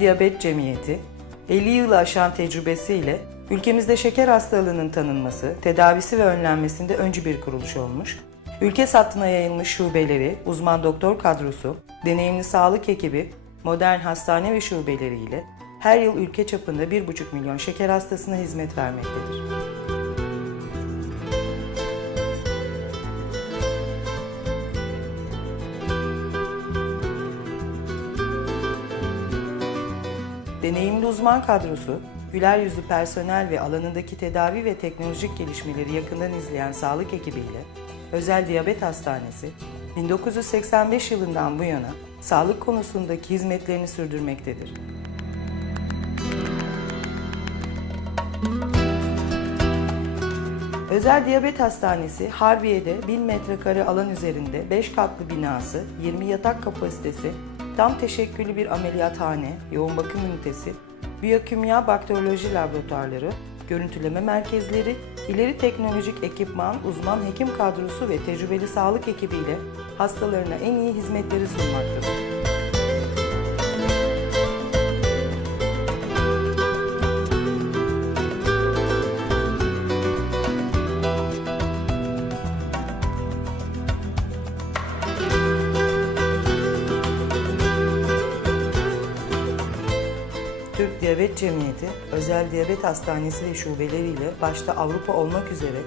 Diyabet Cemiyeti, 50 yılı aşan tecrübesiyle ülkemizde şeker hastalığının tanınması, tedavisi ve önlenmesinde öncü bir kuruluş olmuş. Ülke sattına yayılmış şubeleri, uzman doktor kadrosu, deneyimli sağlık ekibi, modern hastane ve şubeleriyle her yıl ülke çapında 1,5 milyon şeker hastasına hizmet vermektedir. Deneyimli uzman kadrosu, güler yüzlü personel ve alanındaki tedavi ve teknolojik gelişmeleri yakından izleyen sağlık ekibiyle Özel Diyabet Hastanesi, 1985 yılından bu yana sağlık konusundaki hizmetlerini sürdürmektedir. Özel Diyabet Hastanesi, Harbiye'de 1000 metrekare alan üzerinde 5 katlı binası, 20 yatak kapasitesi, tam teşekküllü bir ameliyathane, yoğun bakım ünitesi, biyokimya bakteriyoloji laboratuvarları, görüntüleme merkezleri, ileri teknolojik ekipman, uzman hekim kadrosu ve tecrübeli sağlık ekibiyle hastalarına en iyi hizmetleri sunmaktadır. Türk Diyabet Cemiyeti, özel diyabet hastanesi ve şubeleriyle başta Avrupa olmak üzere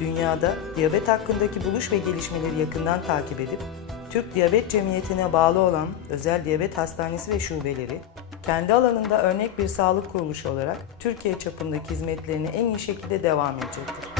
dünyada diyabet hakkındaki buluş ve gelişmeleri yakından takip edip Türk Diyabet Cemiyeti'ne bağlı olan özel diyabet hastanesi ve şubeleri kendi alanında örnek bir sağlık kuruluşu olarak Türkiye çapındaki hizmetlerini en iyi şekilde devam edecektir.